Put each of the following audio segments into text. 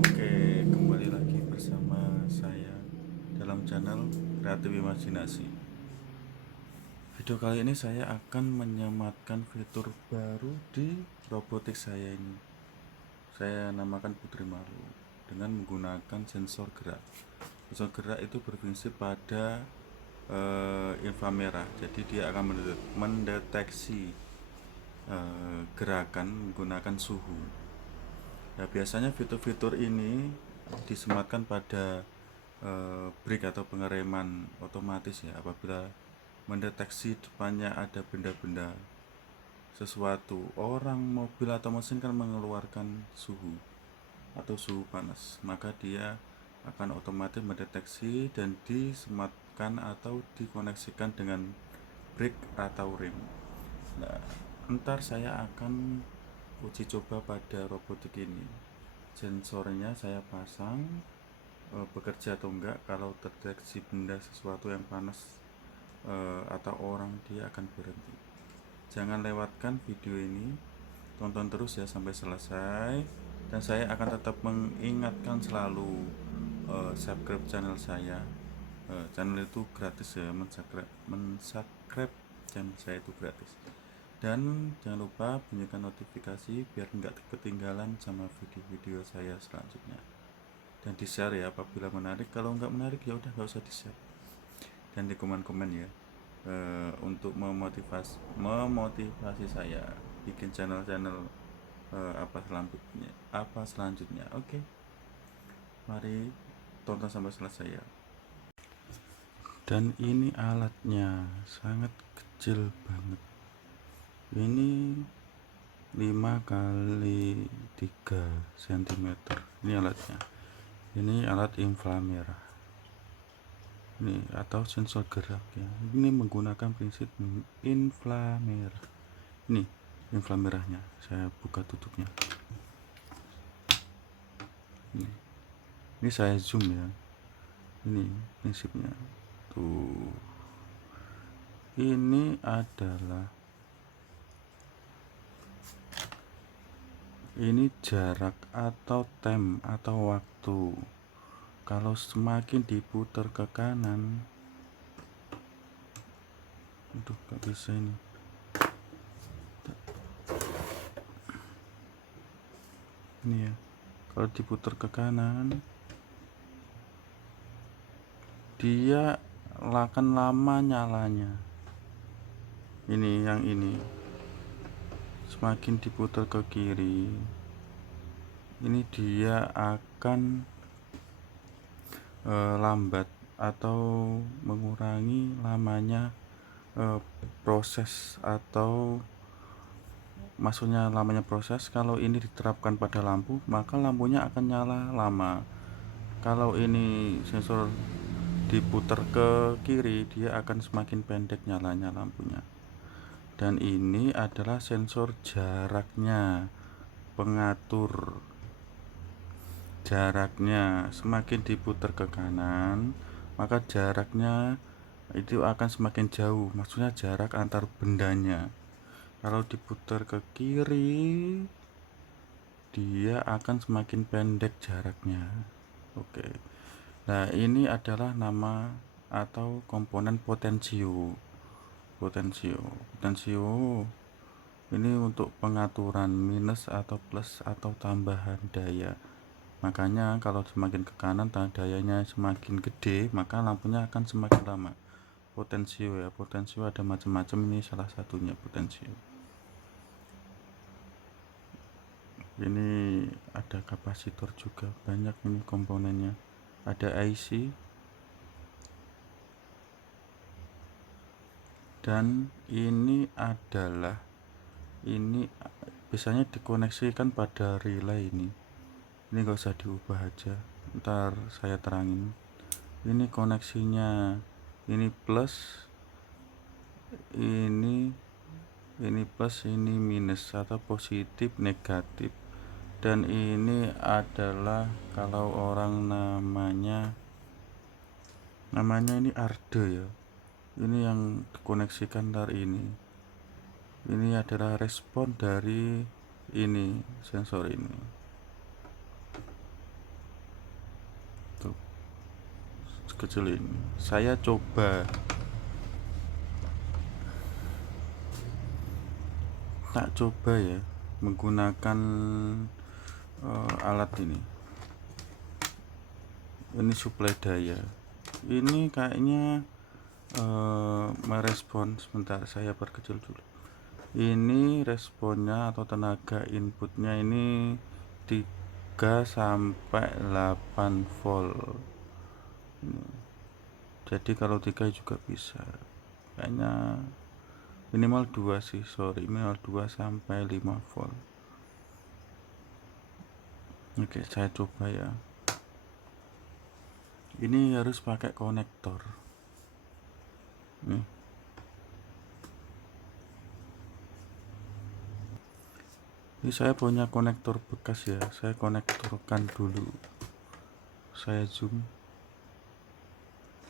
Oke, kembali lagi bersama saya dalam channel Kreatif Imajinasi. Video kali ini saya akan menyematkan fitur baru di robotik saya ini. Saya namakan Putri Malu dengan menggunakan sensor gerak. Sensor gerak itu berfungsi pada inframerah, jadi dia akan mendeteksi gerakan menggunakan suhu. Ya, biasanya fitur-fitur ini disematkan pada brake atau pengereman otomatis ya, apabila mendeteksi depannya ada benda-benda, sesuatu, orang, mobil atau mesin kan mengeluarkan suhu atau suhu panas, maka dia akan otomatis mendeteksi dan disematkan atau dikoneksikan dengan brake atau rem. Nah, ntar saya akan uji coba pada robotik ini. Sensornya saya pasang, bekerja atau enggak. Kalau terdeteksi benda sesuatu yang panas atau orang, dia akan berhenti. Jangan lewatkan video ini, tonton terus ya sampai selesai. Dan saya akan tetap mengingatkan selalu, subscribe channel saya. Channel itu gratis ya, mensubscribe channel saya itu gratis. Dan jangan lupa bunyikan notifikasi biar nggak ketinggalan sama video-video saya selanjutnya. Dan di share ya apabila menarik. Kalau nggak menarik ya udah nggak usah di share. Dan di komen-komen ya, untuk memotivasi saya bikin channel-channel apa selanjutnya. Oke, mari tonton sampai selesai ya. Dan ini alatnya sangat kecil banget. Ini 5 kali 3 cm. Ini alatnya. Ini alat inframerah. Ini atau sensor gerak ya. Ini menggunakan prinsip inframerah. Ini inframerahnya. Saya buka tutupnya. Ini saya zoom ya. Ini prinsipnya. Tuh. Ini adalah jarak atau time atau waktu. Kalau semakin diputar ke kanan, aduh gak bisa ini. Ini ya, kalau diputar ke kanan, dia akan lama nyalanya. Ini yang ini. Semakin diputar ke kiri, ini dia akan lambat atau mengurangi lamanya proses, atau maksudnya lamanya proses. Kalau ini diterapkan pada lampu, maka lampunya akan nyala lama. Kalau ini sensor diputar ke kiri, dia akan semakin pendek nyalanya lampunya. Dan ini adalah sensor jaraknya, pengatur jaraknya. Semakin diputar ke kanan, maka jaraknya itu akan semakin jauh, maksudnya jarak antar bendanya. Kalau diputar ke kiri, dia akan semakin pendek jaraknya. Oke. Nah, ini adalah nama atau komponen potensio. Potensio ini untuk pengaturan minus atau plus atau tambahan daya. Makanya kalau semakin ke kanan dayanya semakin gede, maka lampunya akan semakin lama. Potensio ya, potensio ada macam-macam, ini salah satunya potensio. Ini ada kapasitor juga, banyak ini komponennya. Ada IC, dan ini biasanya dikoneksikan pada relay. Ini gak usah diubah aja, ntar saya terangin. Ini koneksinya, ini plus, ini plus, ini minus atau positif negatif. Dan ini adalah, kalau orang namanya ini Ardo ya. Ini yang dikoneksikan ntar ini adalah respon dari ini sensor ini. kecil ini saya coba ya menggunakan alat ini suplai daya. Ini kayaknya merespon. Sebentar, saya perkecil dulu. Ini responnya atau tenaga inputnya ini 3 sampai 8 volt. Jadi kalau 3 juga bisa. Kayaknya minimal 2 sih, minimal 2 sampai 5 volt. Oke, saya coba ya. Ini harus pakai konektor. Nih. Ini saya punya konektor bekas ya, saya konektorkan dulu. Saya zoom.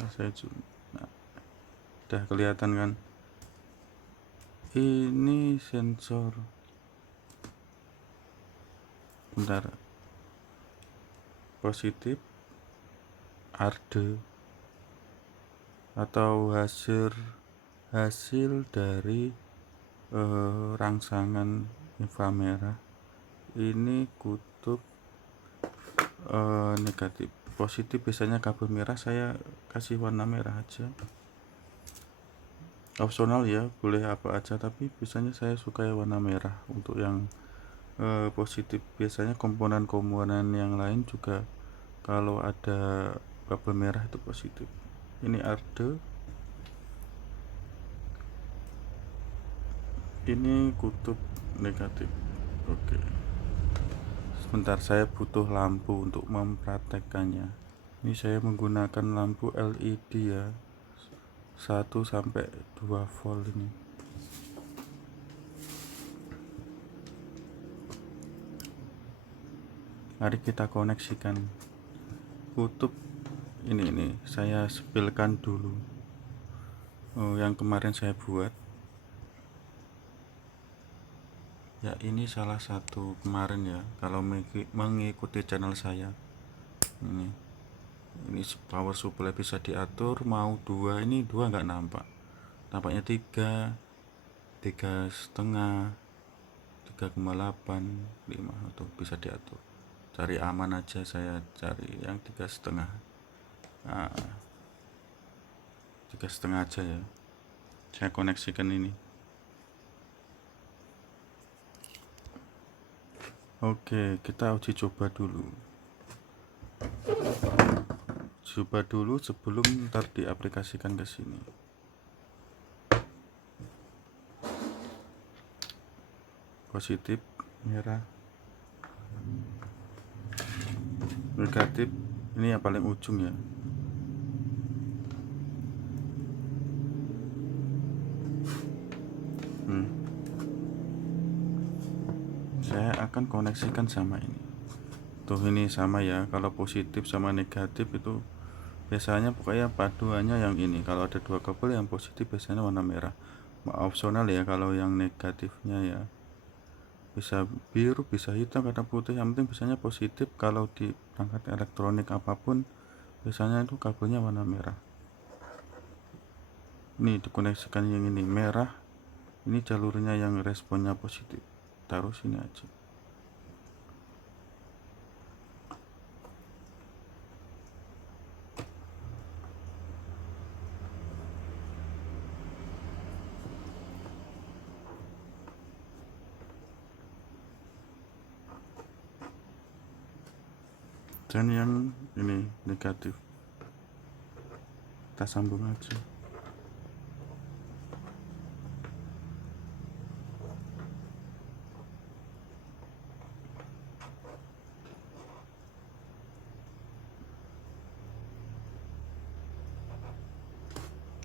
Nah, udah kelihatan kan? Ini sensor. Bentar. Positif, arde, atau hasil dari rangsangan inframerah. Ini kutub negatif. Positif biasanya kabel merah, saya kasih warna merah aja. Opsional ya, boleh apa aja, tapi biasanya saya suka ya warna merah untuk yang positif. Biasanya komponen-komponen yang lain juga kalau ada kabel merah itu positif. Ini arde, ini kutub negatif. Oke. Sebentar, saya butuh lampu untuk mempraktekkannya. Ini saya menggunakan lampu LED ya, 1 sampai 2 volt ini. Mari kita koneksikan kutub ini saya spilkan dulu. Yang kemarin saya buat ya, ini salah satu kemarin ya, kalau mengikuti channel saya. Ini power supply bisa diatur, mau 2, ini 2 nggak nampak, nampaknya 3,5, 3,8, 5 atau bisa diatur. Cari aman aja, saya cari yang 3,5. 3,5 aja ya. Saya koneksikan ini. Oke, kita uji coba dulu. Sebelum ntar diaplikasikan ke sini. Positif merah, negatif ini yang paling ujung ya. Saya akan koneksikan sama ini. Tuh, ini sama ya, kalau positif sama negatif itu biasanya pokoknya paduannya yang ini. Kalau ada 2 kabel yang positif biasanya warna merah. Opsional ya kalau yang negatifnya ya, bisa biru, bisa hitam, kadang putih, yang penting biasanya positif. Kalau di perangkat elektronik apapun biasanya itu kabelnya warna merah. Ini dikoneksikan yang ini merah, ini jalurnya yang responnya positif, taruh sini aja. Dan yang ini negatif, kita sambung aja.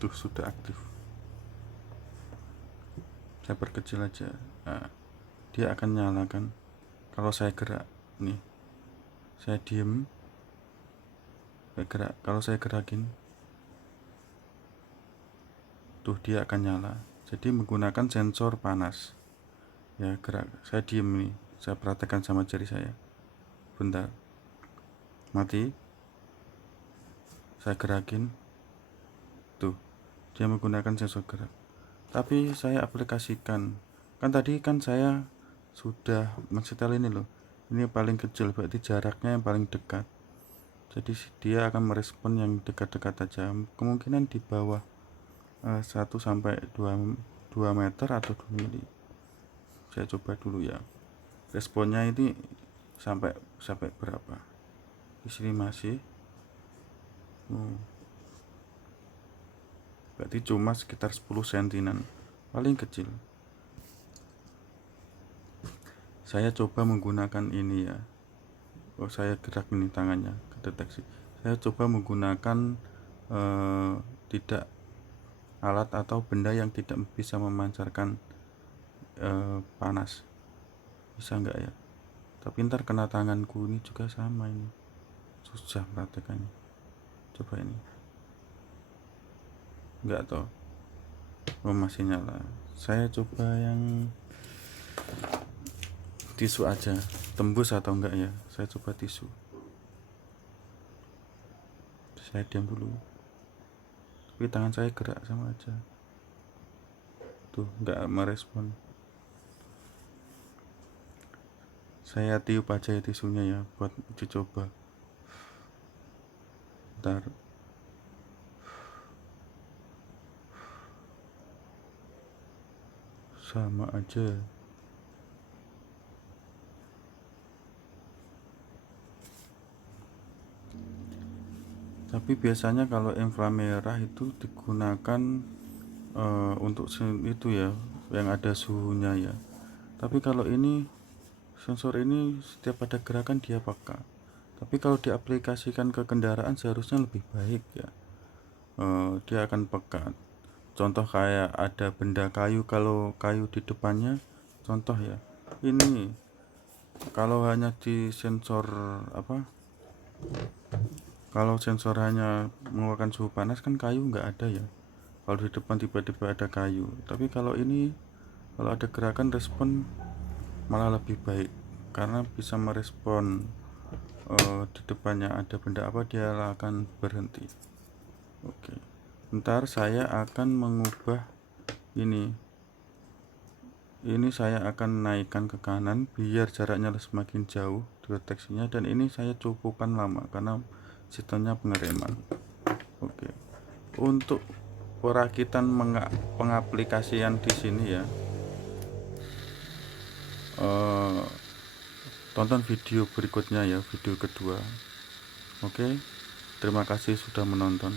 Tuh, sudah aktif. Saya perkecil aja. Nah, dia akan nyalakan kalau saya gerak. Nih, saya diem, saya gerak. Kalau saya gerakin, tuh dia akan nyala. Jadi menggunakan sensor panas ya. Gerak, saya diem nih, saya praktekkan sama jari saya. Bentar, mati. saya gerakin, tuh dia menggunakan sensor gerak. Tapi saya aplikasikan, kan tadi kan saya sudah mensetel ini loh, ini paling kecil, berarti jaraknya yang paling dekat, jadi dia akan merespon yang dekat-dekat aja, kemungkinan di bawah 1 sampai 2 meter atau 2 mili. Saya coba dulu ya, responnya ini sampai berapa. Di sini masih berarti cuma sekitar 10 sentinan, paling kecil. Saya coba menggunakan ini ya, saya gerak ini tangannya ke deteksi. Saya coba menggunakan tidak alat atau benda yang tidak bisa memancarkan panas, bisa enggak ya? Tapi ntar kena tanganku ini juga sama, ini susah praktekannya. Coba ini, enggak toh, masih nyala. Saya coba yang tisu aja, tembus atau enggak ya. Saya coba tisu, saya diam dulu, tapi tangan saya gerak sama aja, tuh enggak merespon. Saya tiup aja ya tisunya ya, buat dicoba. Ntar sama aja. Tapi biasanya kalau inframerah itu digunakan untuk itu ya, yang ada suhunya ya. Tapi kalau ini, sensor ini setiap ada gerakan dia peka. Tapi kalau diaplikasikan ke kendaraan seharusnya lebih baik ya, dia akan peka. Contoh kayak ada benda kayu, kalau kayu di depannya, contoh ya, ini kalau hanya di sensor apa, kalau sensor hanya mengeluarkan suhu panas kan kayu nggak ada ya. Kalau di depan tiba-tiba ada kayu, tapi kalau ini, kalau ada gerakan, respon malah lebih baik karena bisa merespon di depannya ada benda apa, dia akan berhenti. Oke, ntar saya akan mengubah ini saya akan naikkan ke kanan biar jaraknya semakin jauh deteksinya, dan ini saya cukupkan lama karena sistemnya pengereman. Oke, untuk perakitan pengaplikasian di sini ya, tonton video berikutnya ya, video kedua. Oke, terima kasih sudah menonton.